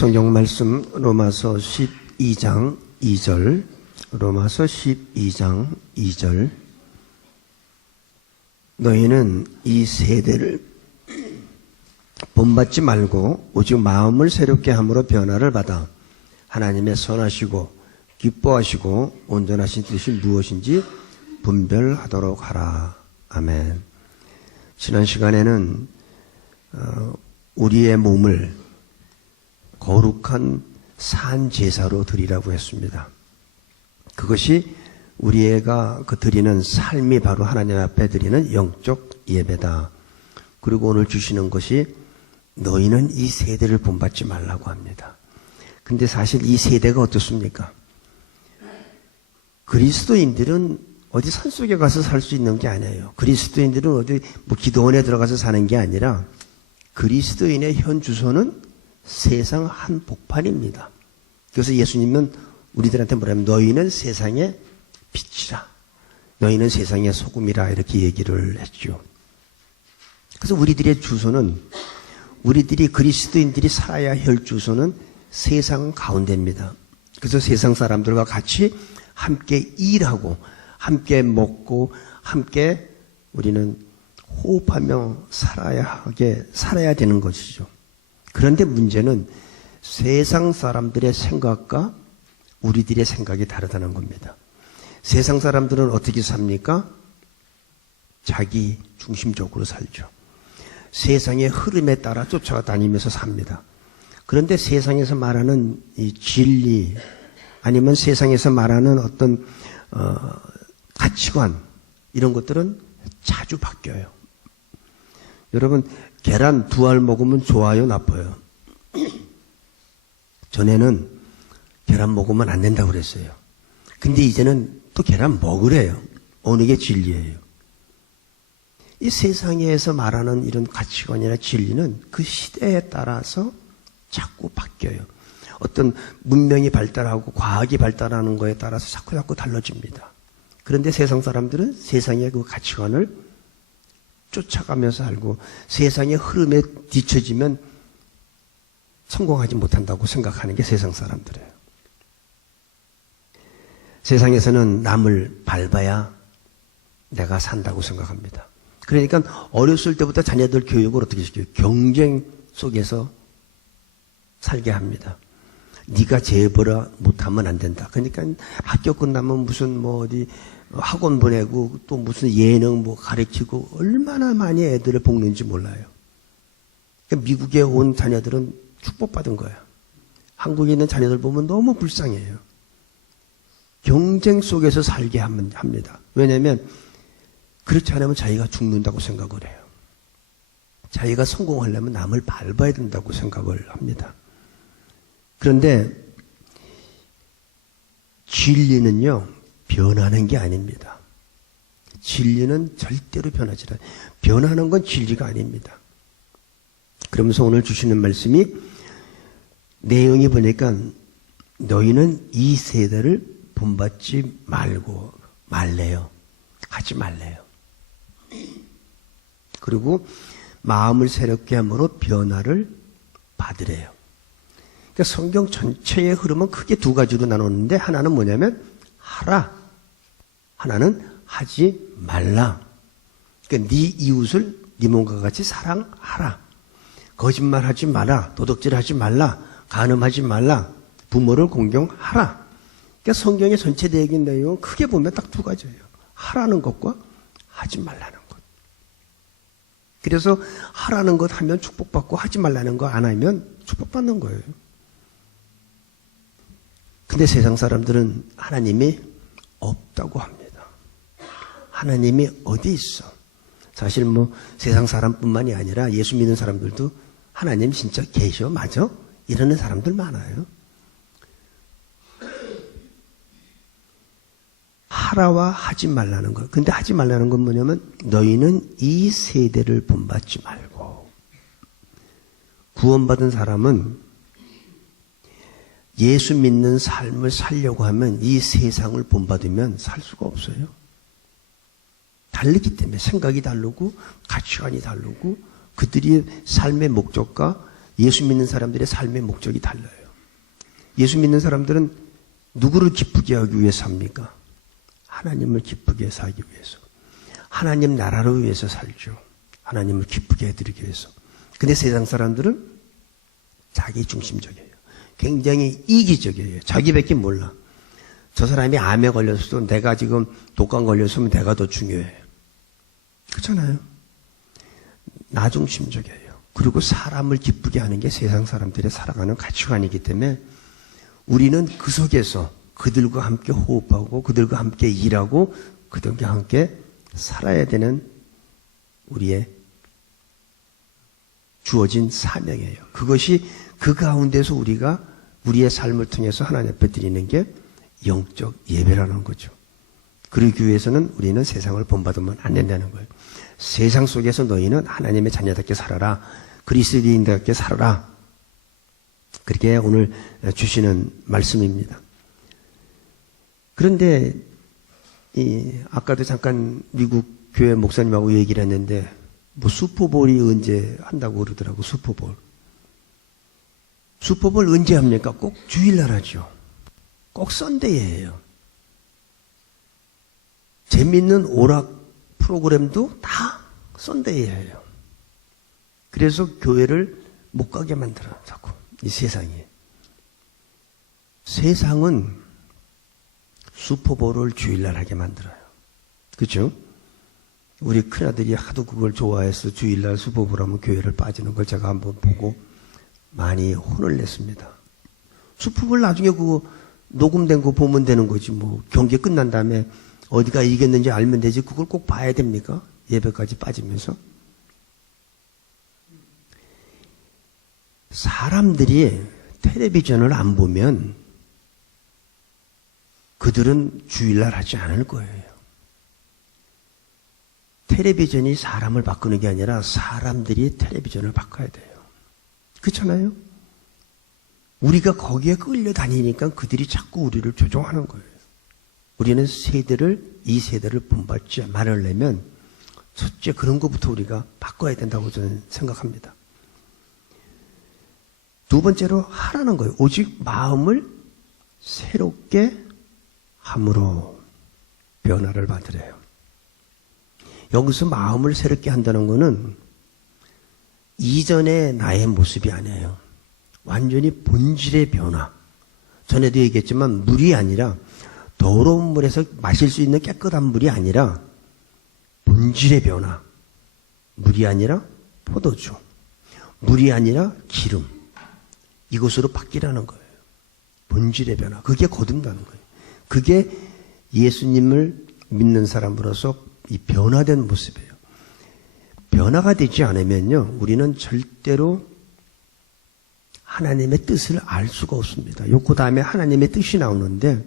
성경 말씀 로마서 12장 2절, 로마서 12장 2절. 너희는 이 세대를 본받지 말고 오직 마음을 새롭게 함으로 변화를 받아 하나님의 선하시고 기뻐하시고 온전하신 뜻이 무엇인지 분별하도록 하라. 아멘. 지난 시간에는 우리의 몸을 거룩한 산제사로 드리라고 했습니다. 그것이 우리가 드리는 삶이 바로 하나님 앞에 드리는 영적 예배다. 그리고 오늘 주시는 것이 너희는 이 세대를 본받지 말라고 합니다. 근데 사실 이 세대가 어떻습니까? 그리스도인들은 어디 산속에 가서 살 수 있는 게 아니에요. 그리스도인들은 어디 기도원에 들어가서 사는 게 아니라 그리스도인의 현 주소는 세상 한복판입니다. 그래서 예수님은 우리들한테 뭐라면 너희는 세상의 빛이라, 너희는 세상의 소금이라 이렇게 얘기를 했죠. 그래서 우리들의 주소는, 우리들이 그리스도인들이 살아야 할 주소는 세상 가운데입니다. 그래서 세상 사람들과 같이 함께 일하고 함께 먹고 함께 우리는 호흡하며 살아야 되는 것이죠. 그런데 문제는 세상 사람들의 생각과 우리들의 생각이 다르다는 겁니다. 세상 사람들은 어떻게 삽니까? 자기 중심적으로 살죠. 세상의 흐름에 따라 쫓아다니면서 삽니다. 그런데 세상에서 말하는 이 진리, 아니면 세상에서 말하는 어떤 가치관, 이런 것들은 자주 바뀌어요. 여러분, 계란 2알 먹으면 좋아요, 나빠요? 전에는 계란 먹으면 안 된다고 그랬어요. 근데 이제는 또 계란 먹으래요. 어느 게 진리예요? 이 세상에서 말하는 이런 가치관이나 진리는 그 시대에 따라서 자꾸 바뀌어요. 어떤 문명이 발달하고 과학이 발달하는 거에 따라서 자꾸 달라집니다. 그런데 세상 사람들은 세상의 그 가치관을 쫓아가면서 살고 세상의 흐름에 뒤처지면 성공하지 못한다고 생각하는 게 세상 사람들이에요. 세상에서는 남을 밟아야 내가 산다고 생각합니다. 그러니까 어렸을 때부터 자녀들 교육을 어떻게 시켜요? 경쟁 속에서 살게 합니다. 네가 재벌아 못하면 안 된다. 그러니까 학교 끝나면 무슨 어디 학원 보내고 또 무슨 예능 가르치고 얼마나 많이 애들을 볶는지 몰라요. 그러니까 미국에 온 자녀들은 축복받은 거야. 한국에 있는 자녀들 보면 너무 불쌍해요. 경쟁 속에서 살게 합니다. 왜냐하면 그렇지 않으면 자기가 죽는다고 생각을 해요. 자기가 성공하려면 남을 밟아야 된다고 생각을 합니다. 그런데 진리는요, 변하는 게 아닙니다. 진리는 절대로 변하지 않아요. 변하는 건 진리가 아닙니다. 그러면서 오늘 주시는 말씀이 내용이 보니까 너희는 이 세대를 본받지 말래요. 하지 말래요. 그리고 마음을 새롭게 함으로 변화를 받으래요. 그러니까 성경 전체의 흐름은 크게 2가지로 나눴는데 하나는 뭐냐면 하라, 하나는 하지 말라. 그러니까 네 이웃을 네 몸과 같이 사랑하라. 거짓말하지 마라. 도둑질하지 말라. 간음하지 말라. 부모를 공경하라. 그러니까 성경의 전체 내용은 크게 보면 딱 2가지예요. 하라는 것과 하지 말라는 것. 그래서 하라는 것 하면 축복받고 하지 말라는 거 안 하면 축복받는 거예요. 근데 세상 사람들은 하나님이 없다고 합니다. 하나님이 어디 있어? 사실 세상 사람뿐만이 아니라 예수 믿는 사람들도 하나님 진짜 계셔? 맞아? 이러는 사람들 많아요. 하라와 하지 말라는 것. 근데 하지 말라는 건 뭐냐면 너희는 이 세대를 본받지 말고. 구원받은 사람은 예수 믿는 삶을 살려고 하면 이 세상을 본받으면 살 수가 없어요. 다르기 때문에 생각이 다르고 가치관이 다르고 그들이 삶의 목적과 예수 믿는 사람들의 삶의 목적이 달라요. 예수 믿는 사람들은 누구를 기쁘게 하기 위해서 삽니까? 하나님을 기쁘게 살기 위해서. 하나님 나라를 위해서 살죠. 하나님을 기쁘게 해드리기 위해서. 근데 세상 사람들은 자기 중심적이에요. 굉장히 이기적이에요. 자기밖에 몰라. 저 사람이 암에 걸렸어도 내가 지금 독감 걸렸으면 내가 더 중요해. 그렇잖아요. 나 중심적이에요. 그리고 사람을 기쁘게 하는 게 세상 사람들의 살아가는 가치관이기 때문에 우리는 그 속에서 그들과 함께 호흡하고 그들과 함께 일하고 그들과 함께 살아야 되는 우리의 주어진 사명이에요. 그것이 그 가운데서 우리가 우리의 삶을 통해서 하나님 앞에 드리는 게 영적 예배라는 거죠. 그러기 위해서는 우리는 세상을 본받으면 안 된다는 거예요. 세상 속에서 너희는 하나님의 자녀답게 살아라. 그리스도인답게 살아라. 그렇게 오늘 주시는 말씀입니다. 그런데 아까도 잠깐 미국 교회 목사님하고 얘기를 했는데 뭐 슈퍼볼이 언제 한다고 그러더라고. 슈퍼볼 언제 합니까? 꼭 주일날 하죠. 꼭 썬데이예요. 재밌는 오락 프로그램도 다 썬데이예요. 그래서 교회를 못 가게 만들어 자꾸 이 세상이. 세상은 슈퍼볼을 주일날 하게 만들어요. 그렇죠? 우리 큰아들이 하도 그걸 좋아해서 주일날 슈퍼볼 하면 교회를 빠지는 걸 제가 한번 보고 많이 혼을 냈습니다. 슈퍼볼 나중에 그거 녹음된 거 보면 되는 거지. 뭐 경기 끝난 다음에 어디가 이겼는지 알면 되지. 그걸 꼭 봐야 됩니까? 예배까지 빠지면서. 사람들이 텔레비전을 안 보면 그들은 주일날 하지 않을 거예요. 텔레비전이 사람을 바꾸는 게 아니라 사람들이 텔레비전을 바꿔야 돼요. 그렇잖아요? 우리가 거기에 끌려다니니까 그들이 자꾸 우리를 조종하는 거예요. 우리는 이 세대를 본받지 말으려면 첫째 그런 것부터 우리가 바꿔야 된다고 저는 생각합니다. 두 번째로 하라는 거예요. 오직 마음을 새롭게 함으로 변화를 받으래요. 여기서 마음을 새롭게 한다는 것은 이전의 나의 모습이 아니에요. 완전히 본질의 변화. 전에도 얘기했지만 물이 아니라 더러운 물에서 마실 수 있는 깨끗한 물이 아니라 본질의 변화. 물이 아니라 포도주. 물이 아니라 기름. 이것으로 바뀌라는 거예요. 본질의 변화. 그게 거듭나는 거예요. 그게 예수님을 믿는 사람으로서 이 변화된 모습이에요. 변화가 되지 않으면요, 우리는 절대로 하나님의 뜻을 알 수가 없습니다. 그 다음에 하나님의 뜻이 나오는데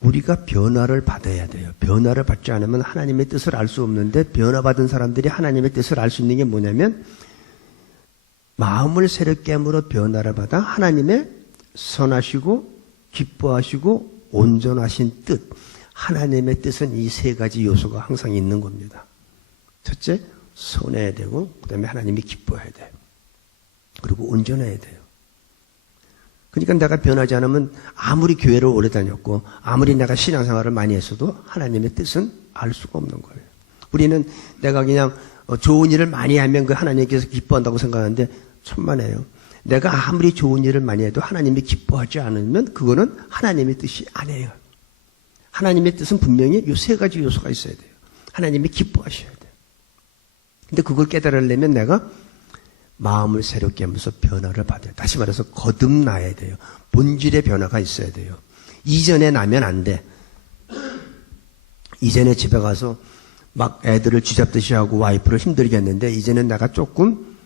우리가 변화를 받아야 돼요. 변화를 받지 않으면 하나님의 뜻을 알 수 없는데 변화받은 사람들이 하나님의 뜻을 알 수 있는 게 뭐냐면 마음을 새롭게 함으로 변화를 받아 하나님의 선하시고 기뻐하시고 온전하신 뜻. 하나님의 뜻은 이 세 가지 요소가 항상 있는 겁니다. 첫째, 선해야 되고 그 다음에 하나님이 기뻐해야 돼요. 그리고 온전해야 돼요. 그러니까 내가 변하지 않으면 아무리 교회를 오래 다녔고 아무리 내가 신앙생활을 많이 했어도 하나님의 뜻은 알 수가 없는 거예요. 우리는 내가 그냥 좋은 일을 많이 하면 그 하나님께서 기뻐한다고 생각하는데 천만에요. 내가 아무리 좋은 일을 많이 해도 하나님이 기뻐하지 않으면 그거는 하나님의 뜻이 아니에요. 하나님의 뜻은 분명히 이 세 가지 요소가 있어야 돼요. 하나님이 기뻐하셔야 돼요. 근데 그걸 깨달으려면 내가 마음을 새롭게 하면서 변화를 받아요. 다시 말해서 거듭나야 돼요. 본질의 변화가 있어야 돼요. 이전에 나면 안 돼. 이전에 집에 가서 막 애들을 쥐잡듯이 하고 와이프를 힘들게 했는데 이제는 내가 조금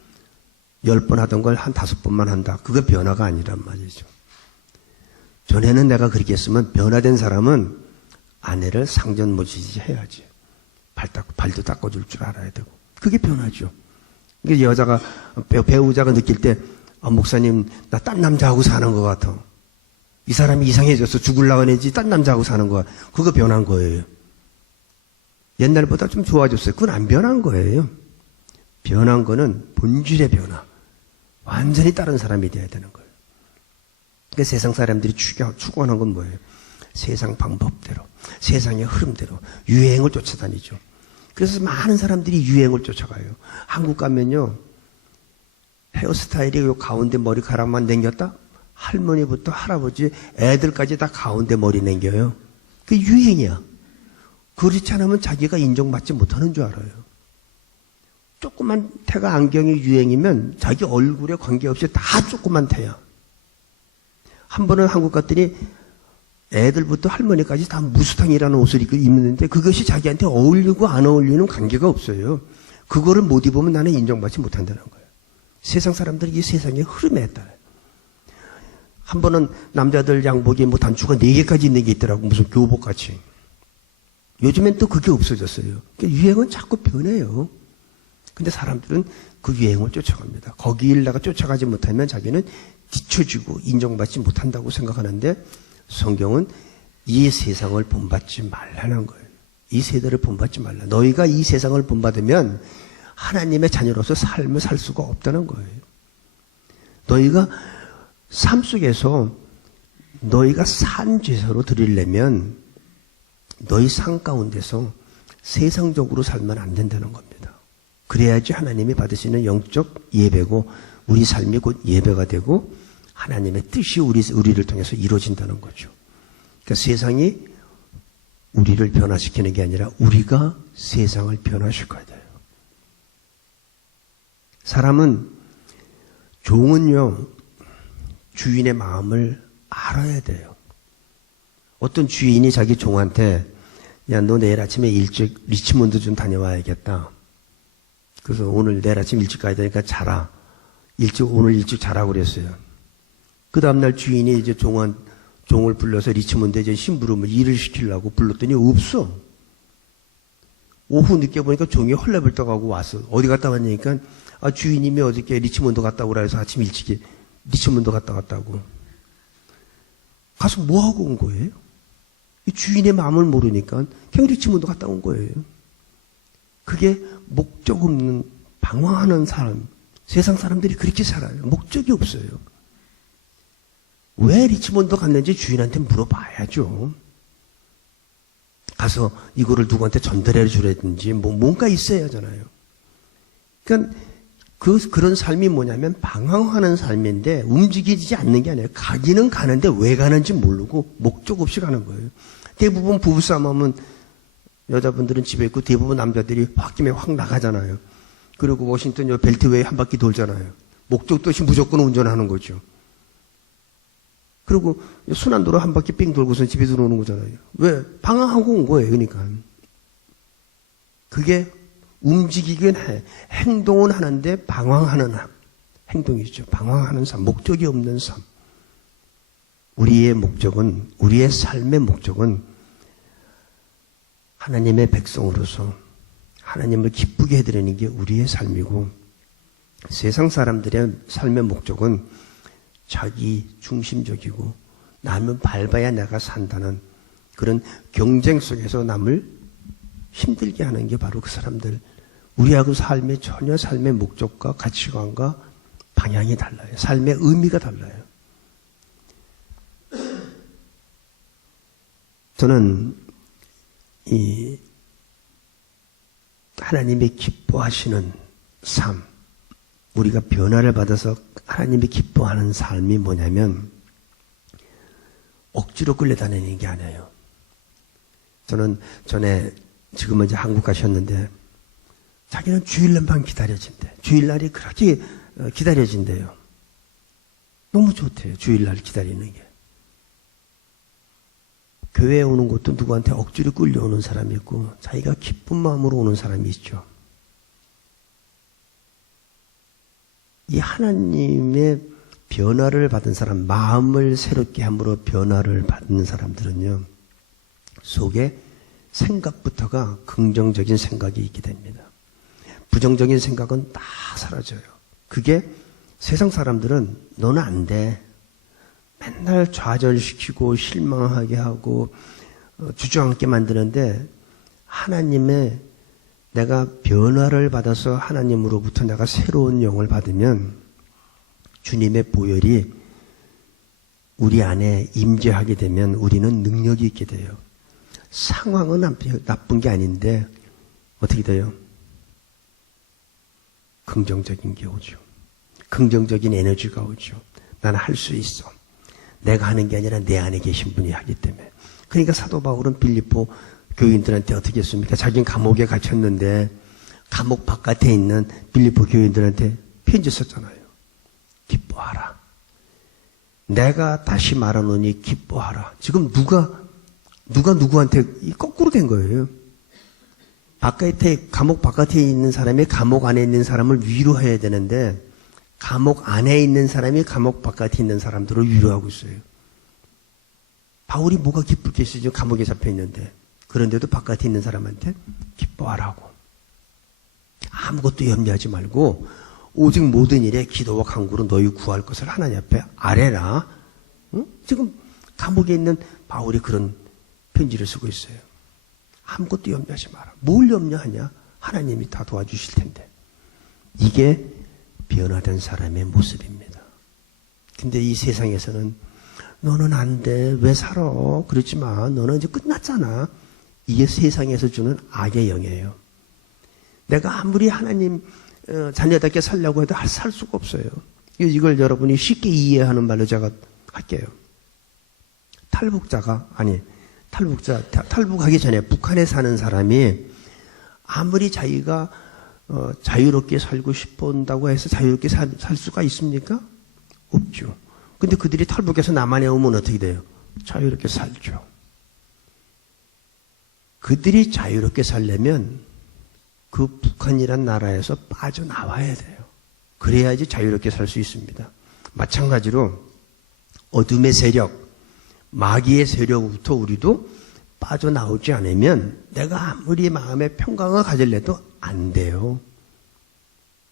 10번 하던 걸 한 5번만 한다. 그게 변화가 아니란 말이죠. 전에는 내가 그렇게 했으면 변화된 사람은 아내를 상전모시지 해야지. 발도 닦아줄 줄 알아야 되고. 그게 변화죠. 이게 여자가, 배우자가 느낄 때, 목사님, 나 딴 남자하고 사는 것 같아. 이 사람이 이상해져서 죽으려고 하는지 딴 남자하고 사는 거야. 그거 변한 거예요. 옛날보다 좀 좋아졌어요. 그건 안 변한 거예요. 변한 거는 본질의 변화. 완전히 다른 사람이 되어야 되는 거예요. 그러니까 세상 사람들이 추구하는 건 뭐예요? 세상 방법대로, 세상의 흐름대로 유행을 쫓아다니죠. 그래서 많은 사람들이 유행을 쫓아가요. 한국 가면요, 헤어스타일이 요 가운데 머리카락만 남겼다? 할머니부터 할아버지, 애들까지 다 가운데 머리 남겨요. 그게 유행이야. 그렇지 않으면 자기가 인정받지 못하는 줄 알아요. 조그만 태가 안경이 유행이면 자기 얼굴에 관계없이 다 조그만 태야. 한 번은 한국 갔더니 애들부터 할머니까지 다 무스탕이라는 옷을 입는데 그것이 자기한테 어울리고 안 어울리는 관계가 없어요. 그거를 못 입으면 나는 인정받지 못한다는 거예요. 세상 사람들이 이 세상의 흐름에 따라요. 한 번은 남자들 양복이 뭐 단추가 4개까지 있는 게 있더라고. 무슨 교복같이. 요즘엔 또 그게 없어졌어요. 그러니까 유행은 자꾸 변해요. 근데 사람들은 그 유행을 쫓아갑니다. 거기를 내가 쫓아가지 못하면 자기는 뒤처지고 인정받지 못한다고 생각하는데 성경은 이 세상을 본받지 말라는 거예요. 이 세대를 본받지 말라. 너희가 이 세상을 본받으면 하나님의 자녀로서 삶을 살 수가 없다는 거예요. 너희가 삶 속에서 너희가 산 제사로 드리려면 너희 삶 가운데서 세상적으로 살면 안 된다는 겁니다. 그래야지 하나님이 받으시는 영적 예배고 우리 삶이 곧 예배가 되고 하나님의 뜻이 우리를 통해서 이루어진다는 거죠. 그러니까 세상이 우리를 변화시키는 게 아니라 우리가 세상을 변화시켜야 돼요. 사람은, 종은요, 주인의 마음을 알아야 돼요. 어떤 주인이 자기 종한테 야, 너 내일 아침에 일찍 리치몬드 좀 다녀와야겠다. 그래서 오늘 내일 아침 일찍 가야 되니까 자라. 오늘 일찍 자라고 그랬어요. 그 다음날 주인이 이제 종을 불러서 리치몬드에 이제 심부름을 일을 시키려고 불렀더니 없어. 오후 늦게 보니까 종이 헐레벌떡하고 왔어. 어디 갔다 왔냐니까 주인님이 어저께 리치몬드 갔다 오라 해서 아침 일찍이 리치몬드 갔다 왔다고. 가서 뭐 하고 온 거예요? 이 주인의 마음을 모르니까 그냥 리치몬드 갔다 온 거예요. 그게 목적 없는 방황하는 사람. 세상 사람들이 그렇게 살아요. 목적이 없어요. 왜 리치몬드 갔는지 주인한테 물어봐야죠. 가서 이거를 누구한테 전달해 주라든지 뭔가 있어야 하잖아요. 그러니까 그런 삶이 뭐냐면 방황하는 삶인데 움직이지 않는 게 아니에요. 가기는 가는데 왜 가는지 모르고 목적 없이 가는 거예요. 대부분 부부싸움하면 여자분들은 집에 있고 대부분 남자들이 홧김에 확 나가잖아요. 그리고 워싱턴 요 벨트웨이 한 바퀴 돌잖아요. 목적도 없이 무조건 운전하는 거죠. 그리고 순환도로 한 바퀴 삥 돌고서 집에 들어오는 거잖아요. 왜? 방황하고 온 거예요. 그러니까. 그게 움직이긴 해. 행동은 하는데 방황하는 행동이죠. 방황하는 삶. 목적이 없는 삶. 우리의 목적은, 우리의 삶의 목적은 하나님의 백성으로서 하나님을 기쁘게 해드리는 게 우리의 삶이고, 세상 사람들의 삶의 목적은 자기 중심적이고 남은 밟아야 내가 산다는 그런 경쟁 속에서 남을 힘들게 하는 게 바로 그 사람들. 우리하고 전혀 삶의 목적과 가치관과 방향이 달라요. 삶의 의미가 달라요. 저는 이 하나님이 기뻐하시는 삶, 우리가 변화를 받아서 하나님이 기뻐하는 삶이 뭐냐면 억지로 끌려다니는 게 아니에요. 저는 전에 지금은 이제 한국 가셨는데 자기는 주일날만 기다려진대. 주일날이 그렇게 기다려진대요. 너무 좋대요. 주일날 기다리는 게. 교회에 오는 것도 누구한테 억지로 끌려오는 사람이 있고 자기가 기쁜 마음으로 오는 사람이 있죠. 이 하나님의 변화를 받은 사람, 마음을 새롭게 함으로 변화를 받는 사람들은요, 속에 생각부터가 긍정적인 생각이 있게 됩니다. 부정적인 생각은 다 사라져요. 그게 세상 사람들은 너는 안 돼. 맨날 좌절시키고 실망하게 하고 주저앉게 만드는데, 하나님의 내가 변화를 받아서 하나님으로부터 내가 새로운 영을 받으면 주님의 보혈이 우리 안에 임재하게 되면 우리는 능력이 있게 돼요. 상황은 나쁜 게 아닌데 어떻게 돼요? 긍정적인 게 오죠. 긍정적인 에너지가 오죠. 나는 할 수 있어. 내가 하는 게 아니라 내 안에 계신 분이 하기 때문에. 그러니까 사도 바울은 빌립보 교인들한테 어떻게 했습니까? 자기는 감옥에 갇혔는데 감옥 바깥에 있는 빌립보 교인들한테 편지 썼잖아요. 기뻐하라. 내가 다시 말하노니 기뻐하라. 지금 누가 누구한테 거꾸로 된 거예요. 감옥 바깥에 있는 사람이 감옥 안에 있는 사람을 위로해야 되는데 감옥 안에 있는 사람이 감옥 바깥에 있는 사람들을 위로하고 있어요. 바울이 뭐가 기쁠 게 있어요? 감옥에 잡혀 있는데. 그런데도 바깥에 있는 사람한테 기뻐하라고. 아무것도 염려하지 말고 오직 모든 일에 기도와 간구로 너희 구할 것을 하나님 앞에 아뢰라. 응? 지금 감옥에 있는 바울이 그런 편지를 쓰고 있어요. 아무것도 염려하지 마라. 뭘 염려하냐? 하나님이 다 도와주실 텐데. 이게 변화된 사람의 모습입니다. 근데 이 세상에서는 너는 안 돼. 왜 살아? 그러지 마. 너는 이제 끝났잖아. 이게 세상에서 주는 악의 영이에요. 내가 아무리 하나님 자녀답게 살려고 해도 살 수가 없어요. 이걸 여러분이 쉽게 이해하는 말로 제가 할게요. 탈북하기 전에 북한에 사는 사람이 아무리 자기가 자유롭게 살고 싶어 한다고 해서 자유롭게 살 수가 있습니까? 없죠. 근데 그들이 탈북해서 남한에 오면 어떻게 돼요? 자유롭게 살죠. 그들이 자유롭게 살려면 그 북한이란 나라에서 빠져나와야 돼요. 그래야지 자유롭게 살 수 있습니다. 마찬가지로 어둠의 세력, 마귀의 세력부터 우리도 빠져나오지 않으면 내가 아무리 마음의 평강을 가질래도 안 돼요.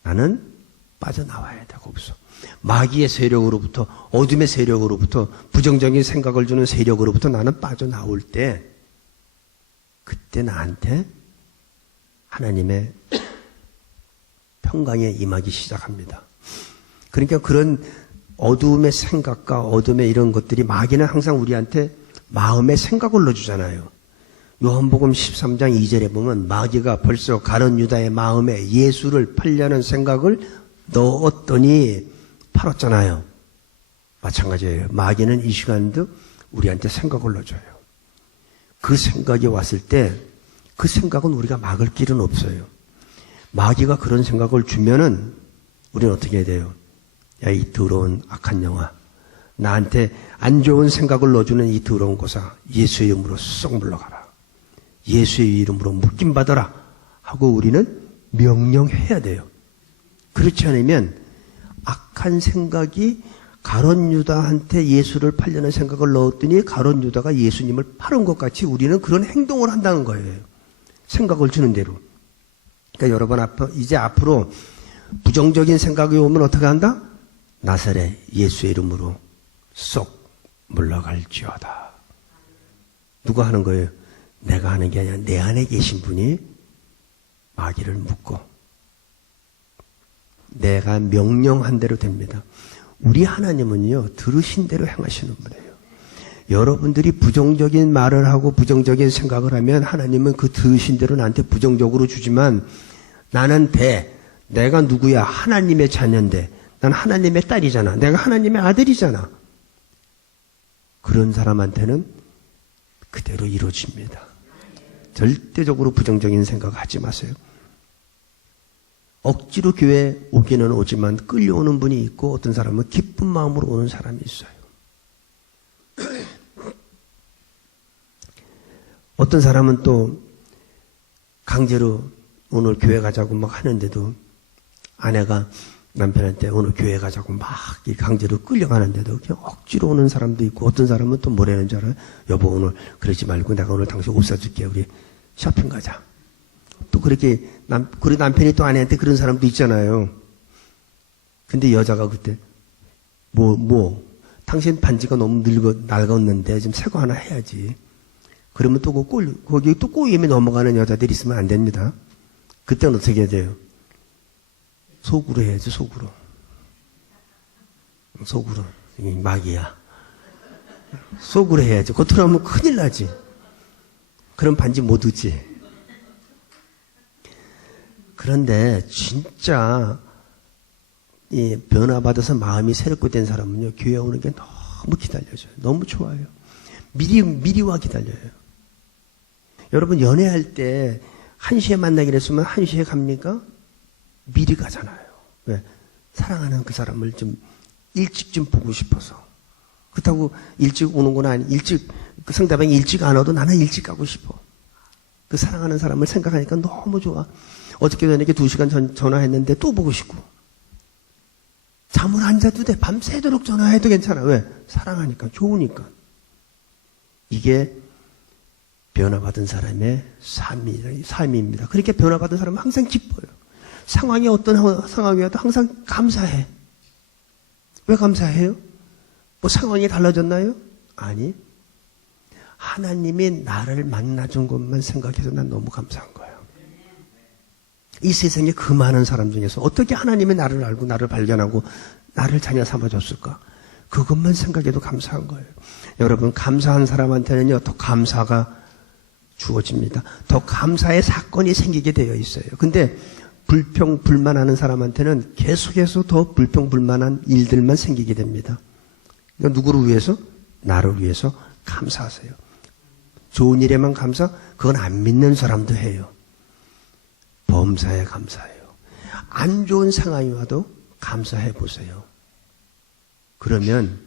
나는 빠져나와야 돼, 거기서. 마귀의 세력으로부터, 어둠의 세력으로부터, 부정적인 생각을 주는 세력으로부터 나는 빠져나올 때, 그때 나한테 하나님의 평강에 임하기 시작합니다. 그러니까 그런 어둠의 생각과 어둠의 이런 것들이 마귀는 항상 우리한테 마음의 생각을 넣어주잖아요. 요한복음 13장 2절에 보면 마귀가 벌써 가룟 유다의 마음에 예수를 팔려는 생각을 넣었더니 팔았잖아요. 마찬가지예요. 마귀는 이 시간도 우리한테 생각을 넣어줘요. 그 생각이 왔을 때 그 생각은 우리가 막을 길은 없어요. 마귀가 그런 생각을 주면은 우리는 어떻게 해야 돼요? 야, 이 더러운 악한 영아, 나한테 안 좋은 생각을 넣어주는 이 더러운 고사, 예수의 이름으로 쏙 물러가라. 예수의 이름으로 묶임받아라 하고 우리는 명령해야 돼요. 그렇지 않으면 악한 생각이 가룟 유다한테 예수를 팔려는 생각을 넣었더니 가룟 유다가 예수님을 팔은 것 같이 우리는 그런 행동을 한다는 거예요. 생각을 주는 대로. 그러니까 여러분 이제 앞으로 부정적인 생각이 오면 어떻게 한다? 나사렛 예수의 이름으로 쏙 물러갈지어다. 누가 하는 거예요? 내가 하는 게 아니라 내 안에 계신 분이 마귀를 묶고 내가 명령한 대로 됩니다. 우리 하나님은요, 들으신 대로 행하시는 분이에요. 여러분들이 부정적인 말을 하고 부정적인 생각을 하면 하나님은 그 들으신 대로 나한테 부정적으로 주지만 나는 내가 누구야? 하나님의 자녀인데 난 하나님의 딸이잖아. 내가 하나님의 아들이잖아. 그런 사람한테는 그대로 이루어집니다. 절대적으로 부정적인 생각 하지 마세요. 억지로 교회 오기는 오지만 끌려오는 분이 있고 어떤 사람은 기쁜 마음으로 오는 사람이 있어요. 어떤 사람은 또 강제로 오늘 교회 가자고 막 하는데도 아내가 남편한테 오늘 교회 가자고 막 강제로 끌려가는데도 그냥 억지로 오는 사람도 있고 어떤 사람은 또 뭐라는 줄 알아요? 여보 오늘 그러지 말고 내가 오늘 당신 옷 사줄게. 우리 쇼핑 가자. 또 그렇게 그리고 남편이 또 아내한테 그런 사람도 있잖아요. 근데 여자가 그때 당신 반지가 너무 낡았는데 지금 새 거 하나 해야지. 그러면 또 거기 또 꼬임에 넘어가는 여자들이 있으면 안 됩니다. 그때는 어떻게 해야 돼요? 속으로 해야지, 속으로. 속으로. 마귀야. 속으로 해야지. 겉으로 하면 큰일 나지. 그럼 반지 못 얻지. 그런데 진짜 이 변화받아서 마음이 새롭게 된 사람은요, 교회 오는 게 너무 기다려져요. 너무 좋아요. 미리 와 기다려요. 여러분 연애할 때 1시에 만나기로 했으면 1시에 갑니까? 미리 가잖아요. 왜? 사랑하는 그 사람을 좀 일찍 좀 보고 싶어서. 그렇다고 일찍 오는 건 아니, 그 상대방이 일찍 안 와도 나는 일찍 가고 싶어. 그 사랑하는 사람을 생각하니까 너무 좋아. 어저께 저녁에 2시간 전화했는데 또 보고 싶고. 잠을 안 자도 돼. 밤새도록 전화해도 괜찮아. 왜? 사랑하니까, 좋으니까. 이게 변화받은 사람의 삶입니다. 그렇게 변화받은 사람은 항상 기뻐요. 상황이 어떤 상황이어도 항상 감사해. 왜 감사해요? 뭐 상황이 달라졌나요? 아니. 하나님이 나를 만나준 것만 생각해서 난 너무 감사한 거예요. 이 세상에 그 많은 사람 중에서 어떻게 하나님이 나를 알고 나를 발견하고 나를 자녀 삼아줬을까? 그것만 생각해도 감사한 거예요. 여러분, 감사한 사람한테는요, 더 감사가 주어집니다. 더 감사의 사건이 생기게 되어 있어요. 근데 불평불만하는 사람한테는 계속해서 더 불평불만한 일들만 생기게 됩니다. 그러니까 누구를 위해서? 나를 위해서 감사하세요. 좋은 일에만 감사? 그건 안 믿는 사람도 해요. 범사에 감사해요. 안 좋은 상황이 와도 감사해 보세요. 그러면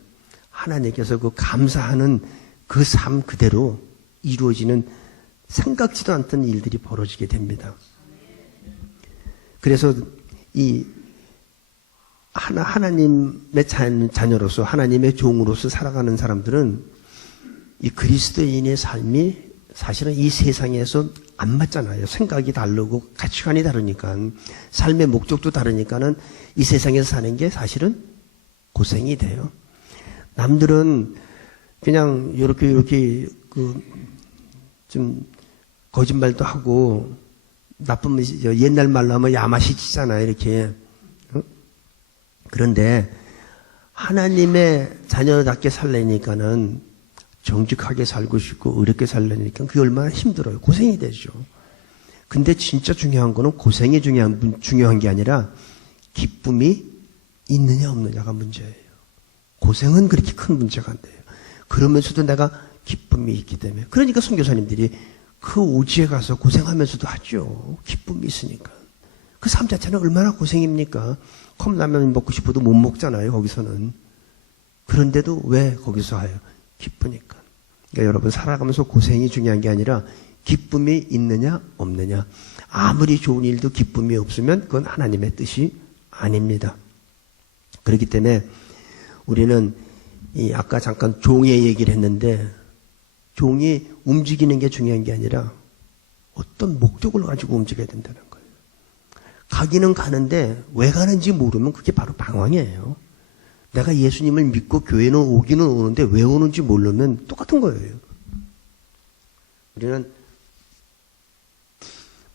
하나님께서 그 감사하는 그 삶 그대로 이루어지는 생각지도 않던 일들이 벌어지게 됩니다. 그래서 이 하나님의 자녀로서 하나님의 종으로서 살아가는 사람들은 이 그리스도인의 삶이 사실은 이 세상에서 안 맞잖아요. 생각이 다르고 가치관이 다르니까, 삶의 목적도 다르니까는 이 세상에서 사는 게 사실은 고생이 돼요. 남들은 그냥 이렇게 좀 거짓말도 하고 나쁜 옛날 말로 하면 야마시치잖아요. 이렇게. 그런데 하나님의 자녀답게 살려니까는 정직하게 살고 싶고 의롭게 살려니까 그게 얼마나 힘들어요. 고생이 되죠. 근데 진짜 중요한 거는 고생이 중요한 게 아니라 기쁨이 있느냐 없느냐가 문제예요. 고생은 그렇게 큰 문제가 안 돼요. 그러면서도 내가 기쁨이 있기 때문에. 그러니까 선교사님들이 그 오지에 가서 고생하면서도 하죠. 기쁨이 있으니까. 그 삶 자체는 얼마나 고생입니까? 컵라면 먹고 싶어도 못 먹잖아요. 거기서는. 그런데도 왜 거기서 해요? 기쁘니까. 그러니까 여러분 살아가면서 고생이 중요한 게 아니라 기쁨이 있느냐 없느냐. 아무리 좋은 일도 기쁨이 없으면 그건 하나님의 뜻이 아닙니다. 그렇기 때문에 우리는 아까 잠깐 종의 얘기를 했는데 종이 움직이는 게 중요한 게 아니라 어떤 목적을 가지고 움직여야 된다는 거예요. 가기는 가는데 왜 가는지 모르면 그게 바로 방황이에요. 내가 예수님을 믿고 교회는 오기는 오는데 왜 오는지 모르면 똑같은 거예요. 우리는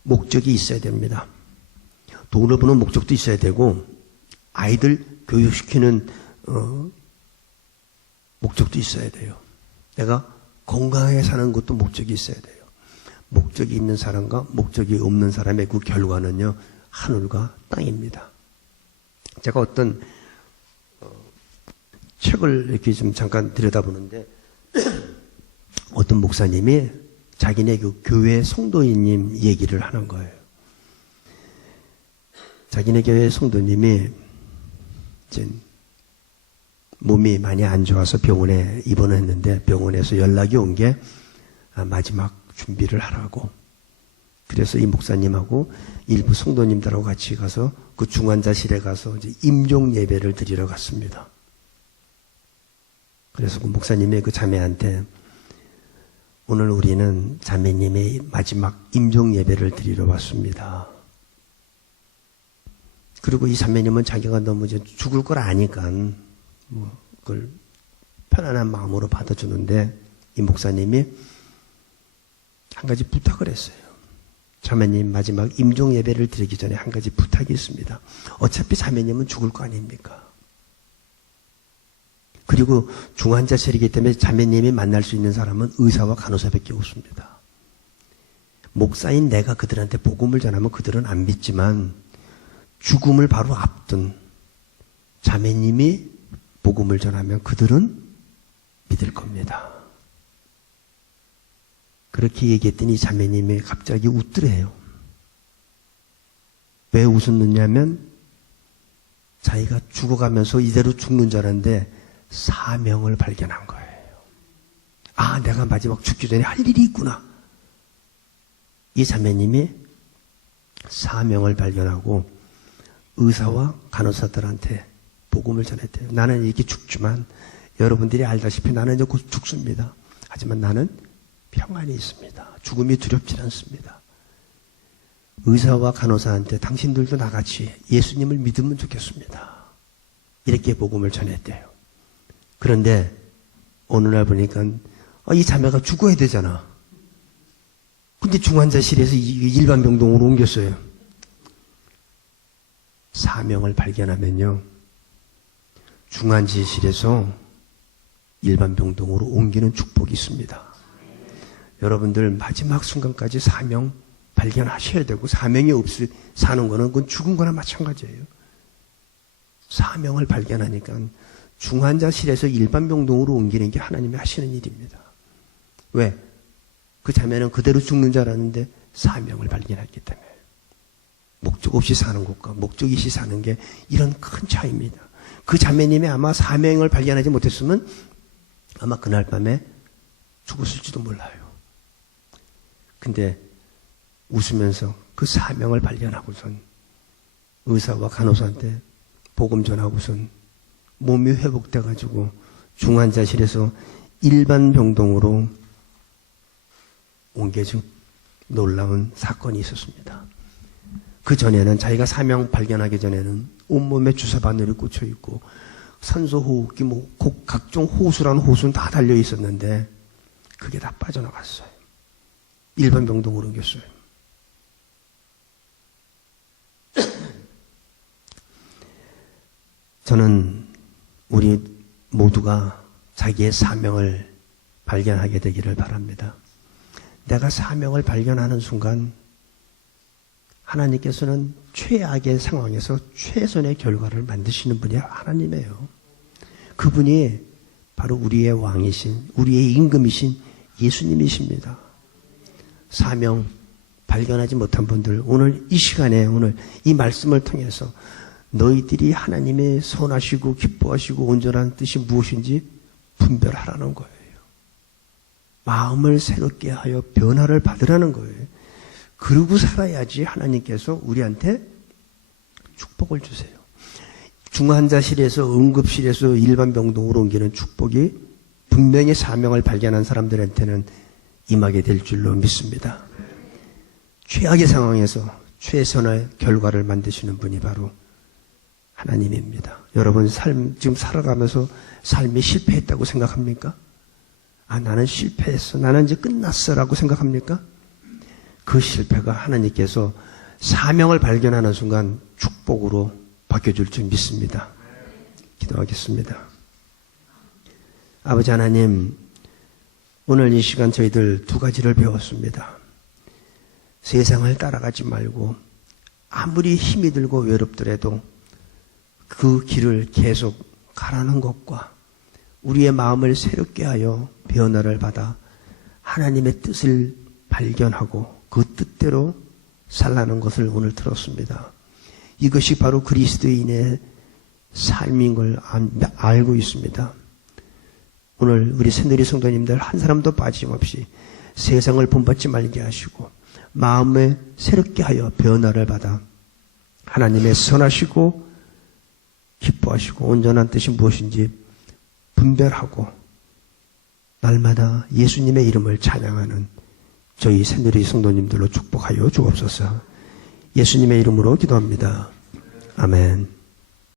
목적이 있어야 됩니다. 돈을 버는 목적도 있어야 되고 아이들 교육시키는 목적도 있어야 돼요. 내가 건강하게 사는 것도 목적이 있어야 돼요. 목적이 있는 사람과 목적이 없는 사람의 그 결과는요, 하늘과 땅입니다. 제가 어떤 책을 이렇게 좀 잠깐 들여다보는데 어떤 목사님이 자기네 그 교회 성도님 얘기를 하는 거예요. 자기네 교회 성도님이 이제 몸이 많이 안 좋아서 병원에 입원을 했는데 병원에서 연락이 온 게 마지막 준비를 하라고. 그래서 이 목사님하고 일부 성도님들하고 같이 가서 그 중환자실에 가서 이제 임종 예배를 드리러 갔습니다. 그래서 그 목사님이 그 자매한테 오늘 우리는 자매님의 마지막 임종 예배를 드리러 왔습니다. 그리고 이 자매님은 자기가 너무 이제 죽을 걸 아니까 그걸 편안한 마음으로 받아주는데 이 목사님이 한 가지 부탁을 했어요. 자매님 마지막 임종 예배를 드리기 전에 한 가지 부탁이 있습니다. 어차피 자매님은 죽을 거 아닙니까? 그리고 중환자실이기 때문에 자매님이 만날 수 있는 사람은 의사와 간호사밖에 없습니다. 목사인 내가 그들한테 복음을 전하면 그들은 안 믿지만 죽음을 바로 앞둔 자매님이 복음을 전하면 그들은 믿을 겁니다. 그렇게 얘기했더니 자매님이 갑자기 웃더래요. 왜 웃었느냐면 자기가 죽어가면서 이대로 죽는 줄 알았는데 사명을 발견한 거예요. 아, 내가 마지막 죽기 전에 할 일이 있구나. 이 자매님이 사명을 발견하고 의사와 간호사들한테 복음을 전했대요. 나는 이렇게 죽지만 여러분들이 알다시피 나는 이제 곧 죽습니다. 하지만 나는 평안이 있습니다. 죽음이 두렵지 않습니다. 의사와 간호사한테 당신들도 나같이 예수님을 믿으면 좋겠습니다. 이렇게 복음을 전했대요. 그런데 어느 날 보니까 이 자매가 죽어야 되잖아. 근데 중환자실에서 일반 병동으로 옮겼어요. 사명을 발견하면요, 중환자실에서 일반 병동으로 옮기는 축복이 있습니다. 여러분들 마지막 순간까지 사명 발견하셔야 되고, 사명이 없이 사는 거는 그건 죽은 거나 마찬가지예요. 사명을 발견하니까 중환자실에서 일반 병동으로 옮기는 게 하나님이 하시는 일입니다. 왜? 그 자매는 그대로 죽는 줄 알았는데 사명을 발견했기 때문에. 목적 없이 사는 것과 목적 있이 사는 게 이런 큰 차이입니다. 그 자매님이 아마 사명을 발견하지 못했으면 아마 그날 밤에 죽었을지도 몰라요. 근데 웃으면서 그 사명을 발견하고선 의사와 간호사한테 복음 전하고선 몸이 회복돼가지고 중환자실에서 일반 병동으로 옮겨진 놀라운 사건이 있었습니다. 그 전에는 자기가 사명 발견하기 전에는 온몸에 주사 바늘이 꽂혀 있고 산소호흡기, 각종 호수라는 호수는 다 달려 있었는데 그게 다 빠져나갔어요. 일반 병동으로 옮겼어요. 저는 우리 모두가 자기의 사명을 발견하게 되기를 바랍니다. 내가 사명을 발견하는 순간 하나님께서는 최악의 상황에서 최선의 결과를 만드시는 분이 하나님이에요. 그분이 바로 우리의 왕이신, 우리의 임금이신 예수님이십니다. 사명 발견하지 못한 분들, 오늘 이 시간에, 오늘 이 말씀을 통해서 너희들이 하나님의 선하시고 기뻐하시고 온전한 뜻이 무엇인지 분별하라는 거예요. 마음을 새롭게 하여 변화를 받으라는 거예요. 그러고 살아야지 하나님께서 우리한테 축복을 주세요. 중환자실에서 응급실에서 일반 병동으로 옮기는 축복이 분명히 사명을 발견한 사람들한테는 임하게 될 줄로 믿습니다. 최악의 상황에서 최선의 결과를 만드시는 분이 바로 하나님입니다. 여러분 지금 살아가면서 삶이 실패했다고 생각합니까? 나는 실패했어. 나는 이제 끝났어. 라고 생각합니까? 그 실패가 하나님께서 사명을 발견하는 순간 축복으로 바뀌어줄 줄 믿습니다. 기도하겠습니다. 아버지 하나님, 오늘 이 시간 저희들 두 가지를 배웠습니다. 세상을 따라가지 말고 아무리 힘이 들고 외롭더라도 그 길을 계속 가라는 것과 우리의 마음을 새롭게 하여 변화를 받아 하나님의 뜻을 발견하고 그 뜻대로 살라는 것을 오늘 들었습니다. 이것이 바로 그리스도인의 삶인 걸 알고 있습니다. 오늘 우리 새누리 성도님들 한 사람도 빠짐없이 세상을 본받지 말게 하시고 마음에 새롭게 하여 변화를 받아 하나님의 선하시고 기뻐하시고 온전한 뜻이 무엇인지 분별하고 날마다 예수님의 이름을 찬양하는 저희 새누리 성도님들로 축복하여 주옵소서. 예수님의 이름으로 기도합니다. 아멘.